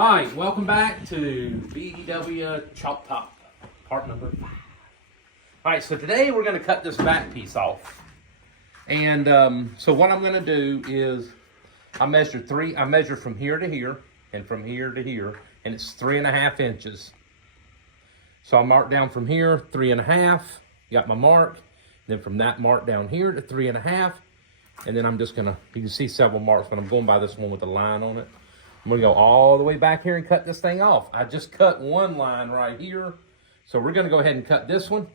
All right, welcome back to BDW Chalk Top, part number 5. All right, so today we're going to cut this back piece off. And so what I'm going to do is I measure from here to here and from here to here, and it's 3.5 inches. So I'll mark down from here 3.5, got my mark, then from that mark down here to 3.5, and then I'm just gonna, you can see several marks, but I'm going by this one with the line on it. I'm gonna go all the way back here and cut this thing off. I just cut one line right here. So we're gonna go ahead and cut this one.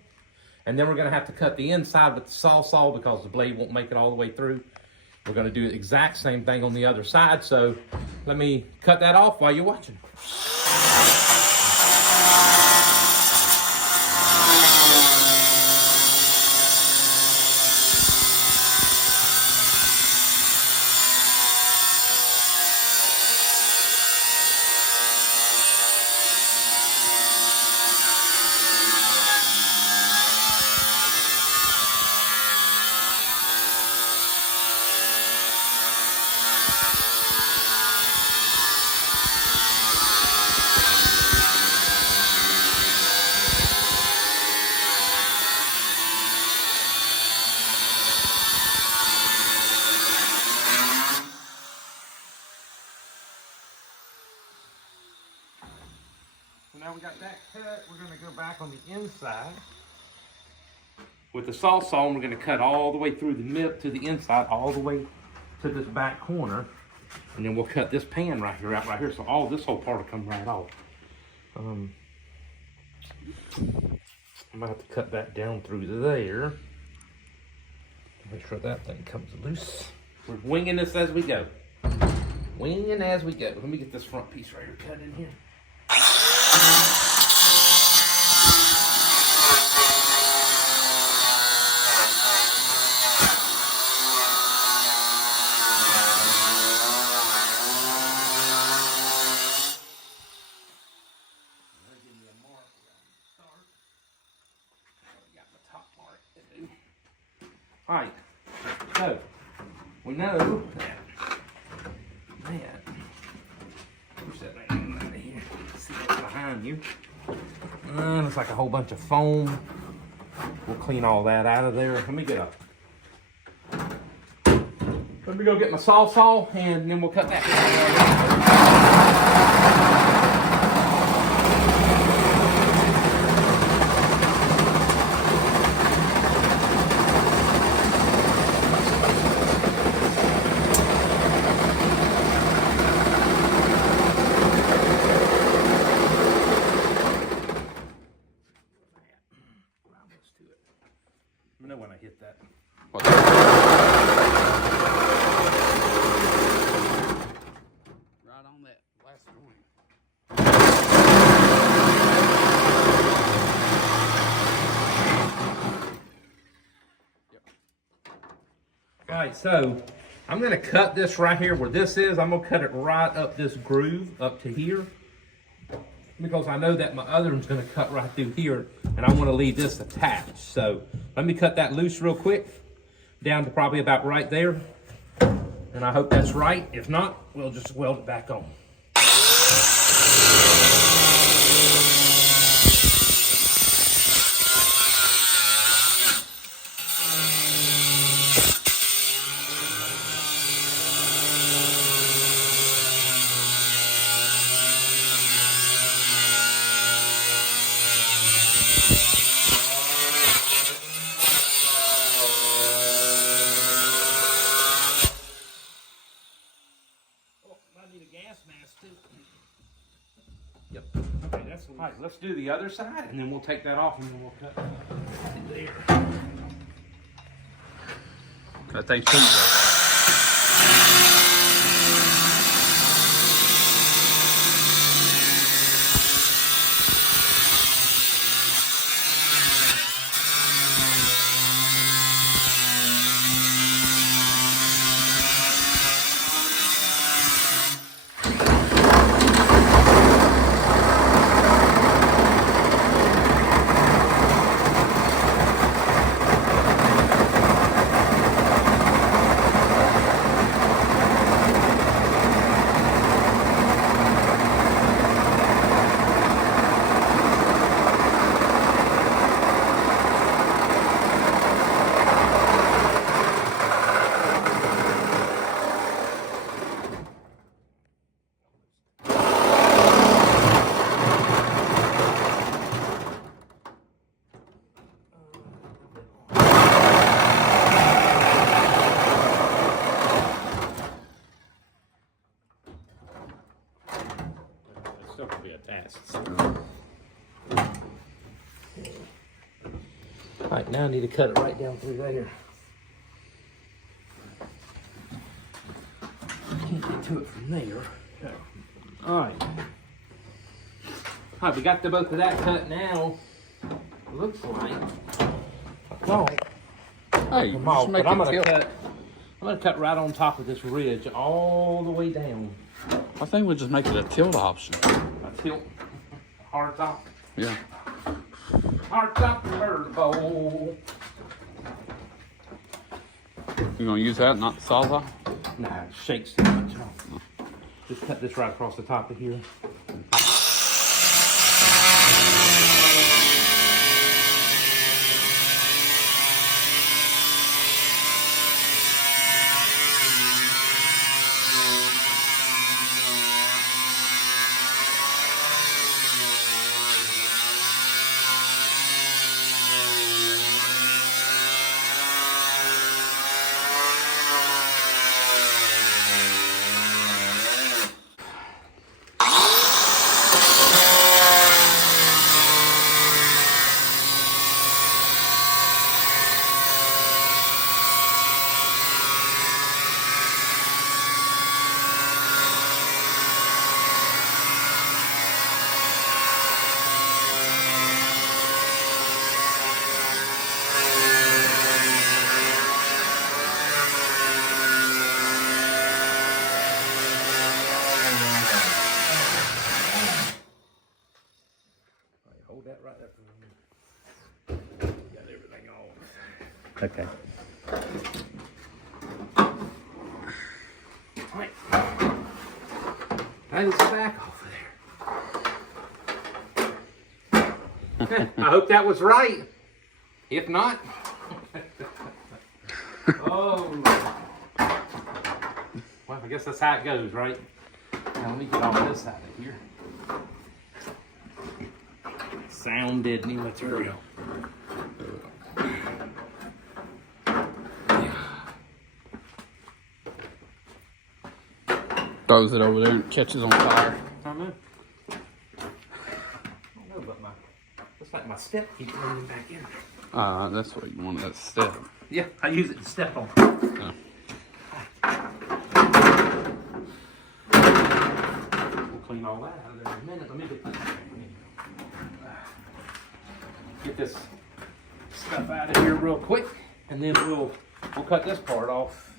And then we're gonna have to cut the inside with the saw because the blade won't make it all the way through. We're gonna do the exact same thing on the other side. So let me cut that off while you're watching. So now we got that cut, we're gonna go back on the inside with the saw, and we're gonna cut all the way through the nip to the inside, all the way to this back corner. And then we'll cut this pan right here out right here. So all this whole part will come right off. I'm gonna have to cut that down through there. Make sure that thing comes loose. We're winging this as we go. Winging as we go. Let me get this front piece right here cut in here. All right, so we know that push that thing out of here. See what's behind you. Looks like a whole bunch of foam. We'll clean all that out of there. Let me get up. Let me go get my saw, and then we'll cut that. I know when I hit that. Right on that last joint. Yep. All right, so I'm gonna cut this right here where this is. I'm gonna cut it right up this groove up to here, because I know that my other one's gonna cut right through here, and I wanna leave this attached. So let me cut that loose real quick, down to probably about right there. And I hope that's right. If not, we'll just weld it back on. Yep. Okay, that's all right. Let's do the other side, and then we'll take that off, and then we'll cut there. That thing's too much. still gonna be attached. All right, now I need to cut it right down through there. Can't get to it from there. All right. All right, we got the both of that cut now. Looks like. No. Hey, you just make I'm it tilt. gonna cut right on top of this ridge all the way down. I think we'll just make it a tilt option. A tilt. Hard top. Yeah. Hard top turbo. You gonna use that, not the sawzall? Nah, it shakes too much. Just cut this right across the top of here. Hold that right up. Got everything off. Okay. All right. That is the back off of there. I hope that was right. If not, oh. Well, I guess that's how it goes, right? Now let me get off this side of here. Sounded new material. Throws it over there and catches on fire. I don't know. But looks like my step keeps running back in. That's what you want, that step. Yeah, I use it to step on. Oh. We'll clean all that out of there in a minute. Let me get this stuff out of here real quick, and then we'll cut this part off.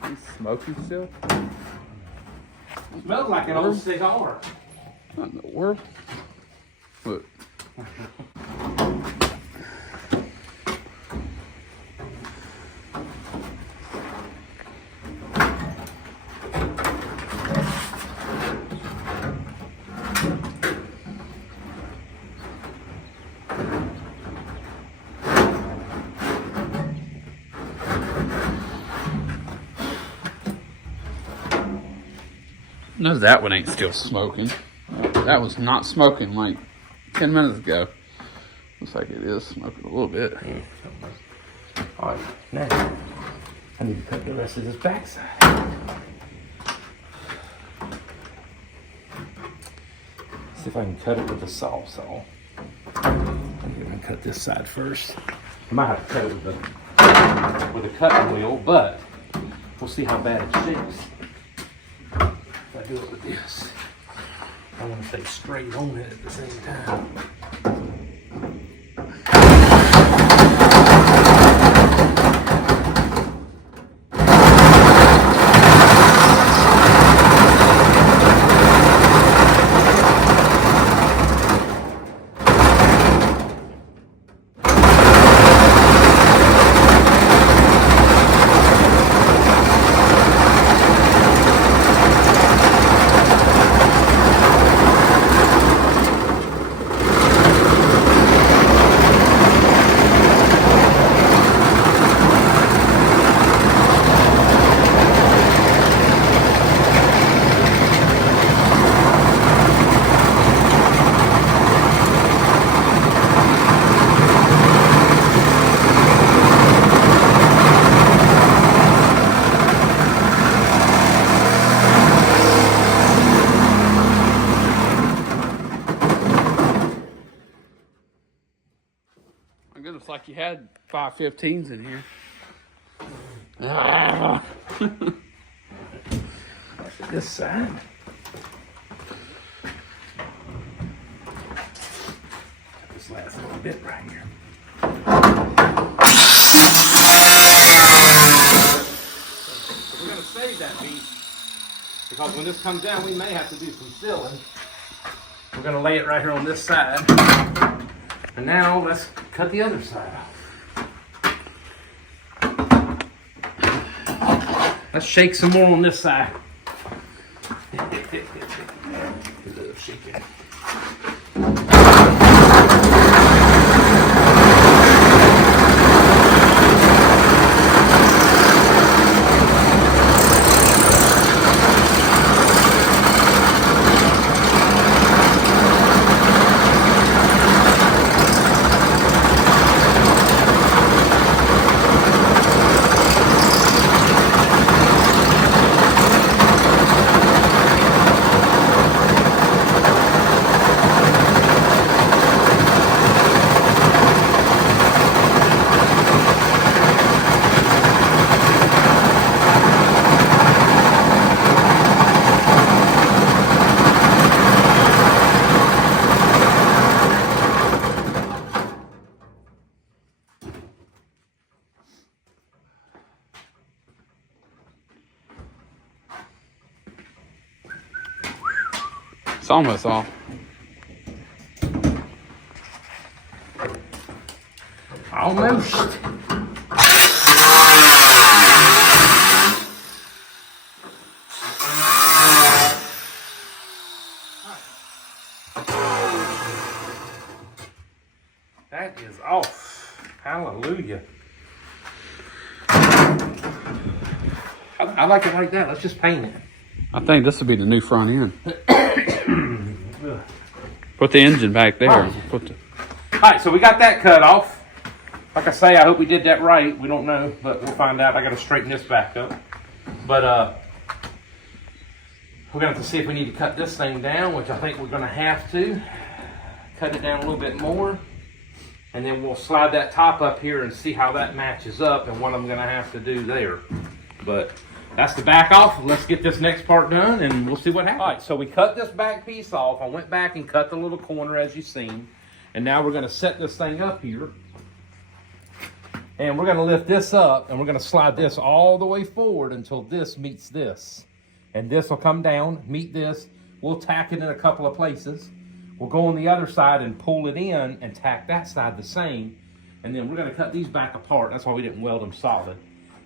Some smoky still? Smells like an old cigar. What in the world? Look. No, that one ain't still smoking. That was not smoking like 10 minutes ago. Looks like it is smoking a little bit. All right, now I need to cut the rest of this backside. See if I can cut it with the saw. I'm gonna cut this side first. I might have to cut it with a cutting wheel, but we'll see how bad it shakes. If I do it with this, I want to stay straight on it at the same time. like you had 515s in here. This side. This last little bit right here. So we're gonna save that piece because when this comes down, we may have to do some sealing. We're gonna lay it right here on this side. And now let's cut the other side off. Let's shake some more on this side. A little shaking. It's almost off. Almost. That is off. Hallelujah. I like it like that. Let's just paint it. I think this will be the new front end. Put the engine back there. Right. Put the... All right, so we got that cut off. Like I say, I hope we did that right. We don't know, but we'll find out. I got to straighten this back up. But we're going to have to see if we need to cut this thing down, which I think we're going to have to. Cut it down a little bit more. And then we'll slide that top up here and see how that matches up and what I'm going to have to do there. But that's the back off. Let's get this next part done and we'll see what happens. All right, so we cut this back piece off. I went back and cut the little corner as you've seen. And now we're going to set this thing up here. And we're going to lift this up and we're going to slide this all the way forward until this meets this. And this will come down, meet this. We'll tack it in a couple of places. We'll go on the other side and pull it in and tack that side the same. And then we're going to cut these back apart. That's why we didn't weld them solid.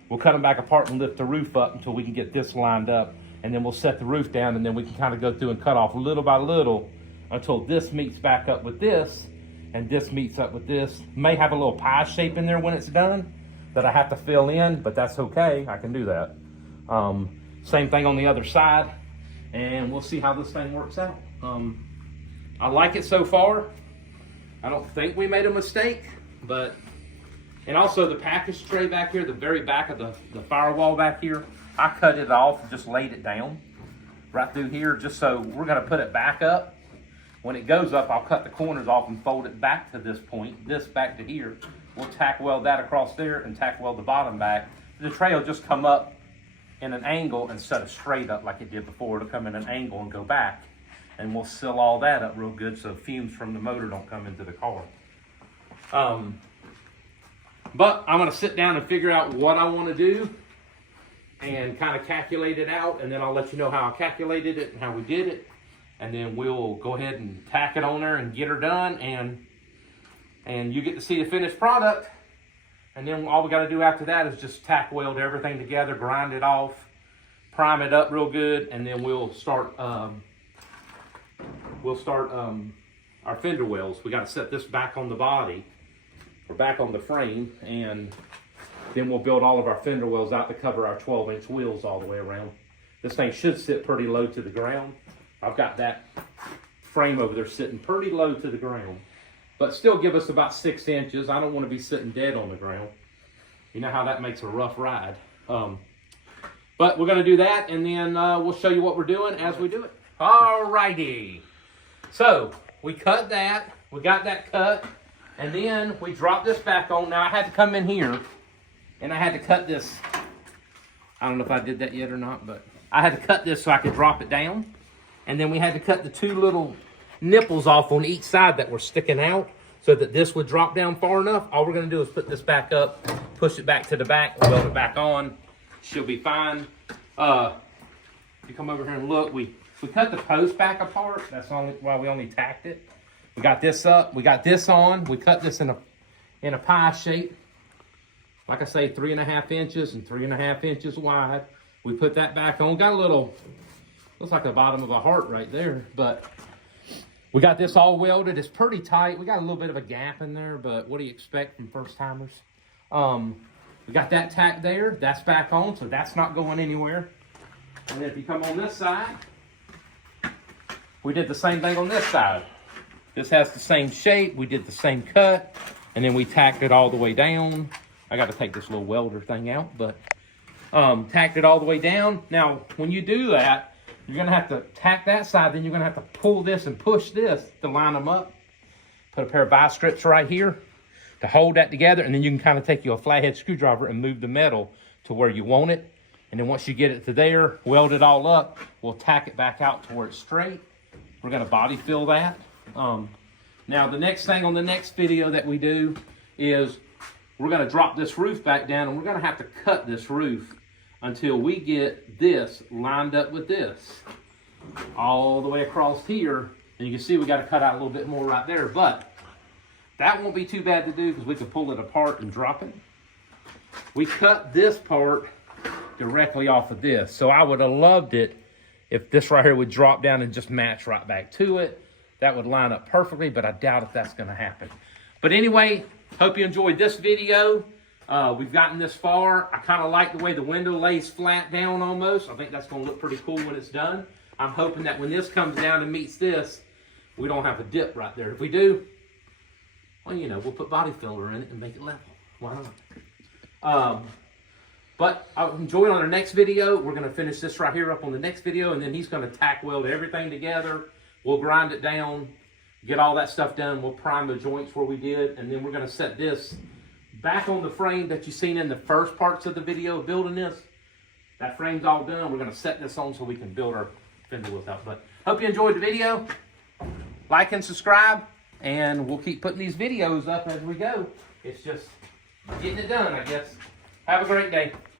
We'll cut them back apart and lift the roof up until we can get this lined up. And then we'll set the roof down and then we can kind of go through and cut off little by little until this meets back up with this. And this meets up with this. May have a little pie shape in there when it's done that I have to fill in, but that's okay. I can do that. Same thing on the other side. And we'll see how this thing works out. I like it so far. I don't think we made a mistake, but... And also the package tray back here, the very back of the firewall back here, I cut it off and just laid it down right through here just so we're going to put it back up. When it goes up, I'll cut the corners off and fold it back to this point, this back to here. We'll tack weld that across there and tack weld the bottom back. The tray will just come up in an angle instead of straight up like it did before. It'll come in an angle and go back. And we'll seal all that up real good so fumes from the motor don't come into the car. But I'm going to sit down and figure out what I want to do and kind of calculate it out. And then I'll let you know how I calculated it and how we did it. And then we'll go ahead and tack it on there and get her done. And you get to see the finished product. And then all we got to do after that is just tack weld everything together, grind it off, prime it up real good. And then we'll start our fender wells. We got to set this back on the body. Or back on the frame, and then we'll build all of our fender wells out to cover our 12-inch wheels all the way around. This thing should sit pretty low to the ground. I've got that frame over there sitting pretty low to the ground, but still give us about 6 inches. I don't want to be sitting dead on the ground. You know how that makes a rough ride. But we're going to do that, and then we'll show you what we're doing as we do it. All righty. So we cut that. We got that cut. And then we drop this back on. Now I had to come in here and I had to cut this. I don't know if I did that yet or not, but I had to cut this so I could drop it down. And then we had to cut the two little nipples off on each side that were sticking out so that this would drop down far enough. All we're gonna do is put this back up, push it back to the back, weld it back on. She'll be fine. If you come over here and look, we cut the post back apart. That's why we only tacked it. We got this up, we got this on. We cut this in a pie shape. Like I say, 3.5 inches and 3.5 inches wide. We put that back on. Got a little, looks like the bottom of a heart right there, but we got this all welded. It's pretty tight. We got a little bit of a gap in there, but what do you expect from first timers? We got that tack there. That's back on, so that's not going anywhere. And then if you come on this side, we did the same thing on this side. This has the same shape. We did the same cut, and then we tacked it all the way down. I got to take this little welder thing out, but tacked it all the way down. Now, when you do that, you're going to have to tack that side, then you're going to have to pull this and push this to line them up. Put a pair of vice strips right here to hold that together, and then you can kind of take a flathead screwdriver and move the metal to where you want it. And then once you get it to there, weld it all up, we'll tack it back out to where it's straight. We're going to body fill that. Now, the next thing on the next video that we do is we're going to drop this roof back down, and we're going to have to cut this roof until we get this lined up with this all the way across here. And you can see we got to cut out a little bit more right there, but that won't be too bad to do because we can pull it apart and drop it. We cut this part directly off of this, so I would have loved it if this right here would drop down and just match right back to it. That would line up perfectly, but I doubt if that's going to happen. But anyway, hope you enjoyed this video. We've gotten this far. I kind of like the way the window lays flat down almost. I think that's going to look pretty cool when it's done. I'm hoping that when this comes down and meets this, we don't have a dip right there. If we do, well, you know, we'll put body filler in it and make it level. Why not? But I'll enjoy it on our next video. We're going to finish this right here up on the next video, and then he's going to tack weld everything together. We'll grind it down, get all that stuff done. We'll prime the joints where we did, and then we're going to set this back on the frame that you've seen in the first parts of the video of building this. That frame's all done. We're going to set this on so we can build our fender without. But hope you enjoyed the video. Like and subscribe, and we'll keep putting these videos up as we go. It's just getting it done, I guess. Have a great day.